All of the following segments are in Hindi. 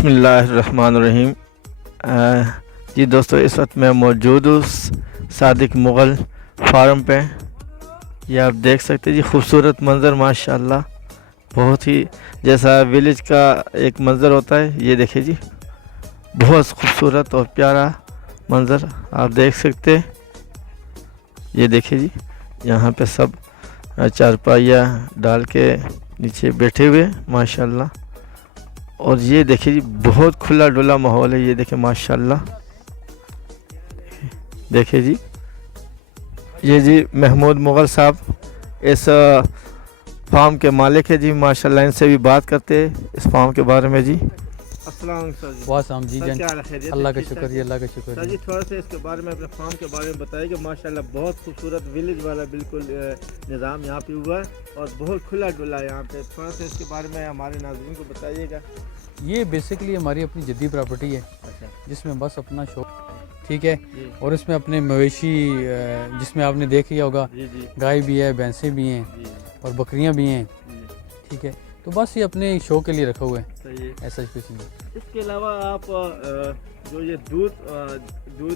बिस्मिल्लाहिर्रहमानिर्रहीम। जी दोस्तों, इस वक्त मैं मौजूद हूँ सादिक मुग़ल फार्म पे। ये आप देख सकते हैं जी, खूबसूरत मंज़र माशाल्लाह, बहुत ही जैसा विलेज का एक मंज़र होता है। ये देखिए जी, बहुत खूबसूरत और प्यारा मंज़र आप देख सकते हैं। ये देखिए जी, यहाँ पे सब चारपाइयाँ डाल के नीचे बैठे हुए माशाल्लाह। और ये देखिए जी, बहुत खुला डुला माहौल है। ये देखिए माशाल्लाह, देखिए जी, ये जी महमूद मुग़ल साहब इस फार्म के मालिक है जी माशाल्लाह। इनसे भी बात करते हैं इस फार्म के बारे में जी। अस्सलाम वालेकुम सर जी। वाह जी जान, क्या हाल है? अल्लाह का शुक्र है, अल्लाह का शुक्र सर है। जी, थोड़ा सा इसके बारे में, अपने फार्म के बारे में बताइए कि माशाल्लाह बहुत खूबसूरत विलेज वाला बिल्कुल निज़ाम यहाँ पे हुआ है और बहुत खुला डुला यहाँ पे। थोड़ा सा इसके बारे में हमारे नाज़रीन को बताइएगा। ये बेसिकली हमारी अपनी जद्दी प्रॉपर्टी है, अच्छा, जिसमें बस अपना शौक, ठीक है। जी और इसमें अपने मवेशी, जिसमें आपने देख लिया होगा, जी जी गाय भी है, भैंसें भी हैं जी और बकरियां भी हैं, जी, ठीक है। तो बस ये अपने शौक के लिए रखा हुआ है, सही है। ऐसा कुछ नहीं। इसके अलावा आप जो ये दूध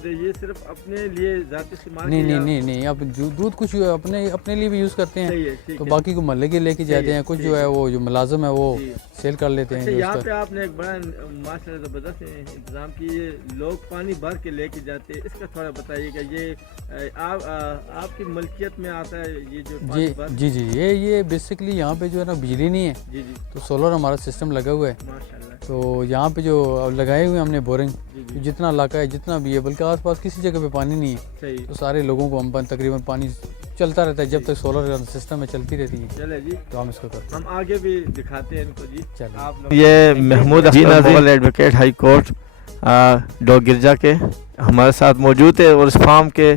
है, ये सिर्फ अपने लिए ज़ाती इस्तेमाल नहीं के नहीं या- नहीं नहीं, अब दूध कुछ अपने अपने लिए भी यूज़ करते हैं, सही है, ठीक तो है। बाकी को महल्ले के लेके जाते हैं। कुछ जो है वो जो मुलाजिम है वो जी। सेल कर लेते हैं अच्छा, जो यहाँ उसका। पे आपने एक बड़ा माशाल्लाह ज़बरदस्त इंतज़ाम किए, लोग पानी भर के लेके जाते हैं, इसका थोड़ा बताइएगा। ये आपकी मलकियत में आता है ये जो जी पानी भर? जी जी, ये बेसिकली यहाँ पे जो है ना, बिजली नहीं है, जी जी, तो सोलर हमारा सिस्टम लगा हुआ है। माशाल्लाह। तो यहाँ पे जो लगाए हुए हैं हमने बोरिंग, जी तो जी, जितना इलाका है, जितना भी है, बल्कि आसपास किसी जगह पे पानी नहीं है, सही। तो सारे लोगों को हम तकरीबन पानी चलता रहता है जब तक सोलर सिस्टम में चलती रहती है, चले जी, तो हम इसको करते हम आगे भी दिखाते हैं इनको जी। चलिए। आप लोग ये Mahmood Mughal advocate high court dog Girja के हमारे साथ मौजूद है और इस फार्म के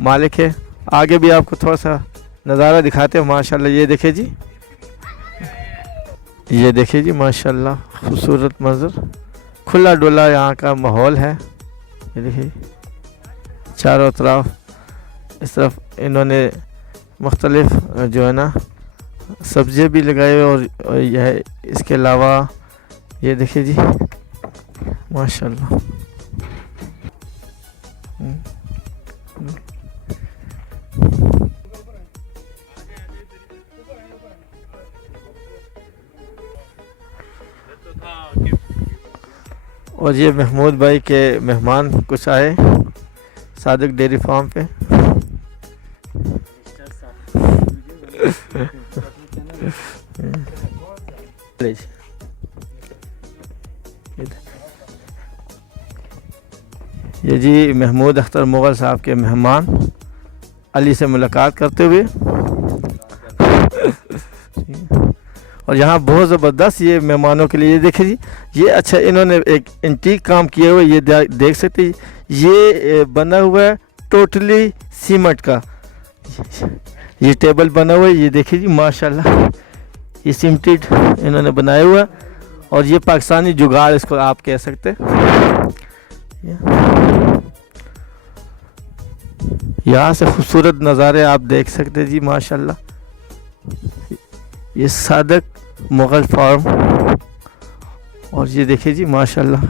मालिक है। आगे भी आपको थोड़ा सा नज़ारा दिखाते हैं माशाल्लाह। ये देखिए जी, ये देखिए जी माशाल्लाह, खूबसूरत मंजर, खुला डुला यहाँ का माहौल है। ये देखिए चारों तरफ, इस तरफ इन्होंने मुख्तलिफ जो है ना सब्ज़ियाँ भी लगाए और यह इसके अलावा ये देखिए जी माशाल्लाह। और ये महमूद भाई के मेहमान कुछ आए सादिक डेयरी फार्म पे। ये जी महमूद अख्तर मुग़ल साहब के मेहमान अली से मुलाकात करते हुए। और यहाँ बहुत ज़बरदस्त ये मेहमानों के लिए, ये देखिए जी, ये अच्छा इन्होंने एक एंटीक काम किए हुए, ये देख सकते हैं। ये बना हुआ है टोटली सीमेंट का, ये टेबल बना हुआ है। ये देखिए जी माशाल्लाह, ये सीमेंटेड इन्होंने बनाया हुआ है और ये पाकिस्तानी जुगाड़ इसको आप कह सकते हैं। यहाँ से खूबसूरत नज़ारे आप देख सकते हैं जी माशाल्लाह। ये सादिक मुग़ल फार्म, और ये देखिए जी माशाल्लाह,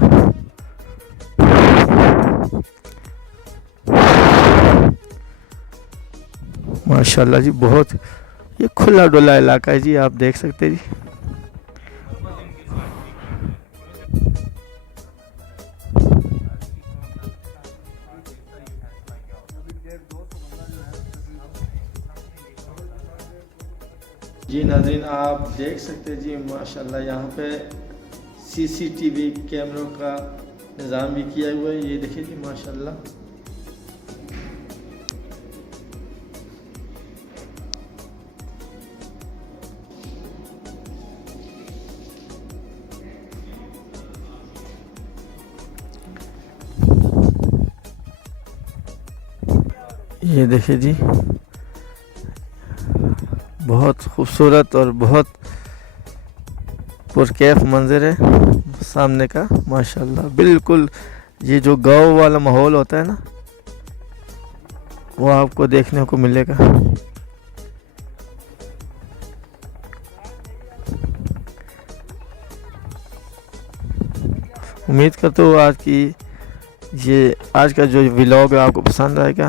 माशाल्लाह जी, बहुत ये खुला डुला इलाका है जी, आप देख सकते हैं जी। जी नाज़रीन, आप देख सकते हैं जी माशाल्लाह, यहाँ पे सीसीटीवी कैमरों का निज़ाम भी किया हुआ है। ये देखिए जी माशाल्लाह। ये देखिए जी, बहुत खूबसूरत और बहुत पुरकैफ मंजर है सामने का माशाल्लाह। बिल्कुल ये जो गाँव वाला माहौल होता है ना, वो आपको देखने को मिलेगा। उम्मीद करता हूँ आज का जो व्लॉग है आपको पसंद आएगा।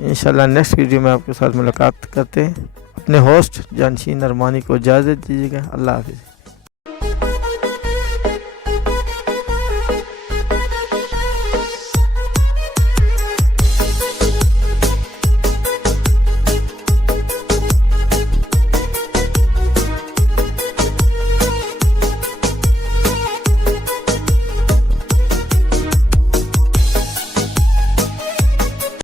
इंशाल्लाह नेक्स्ट वीडियो में आपके साथ मुलाकात करते हैं। अपने होस्ट जानशीन अरमानी को इजाज़त दीजिएगा। अल्लाह हाफिज़।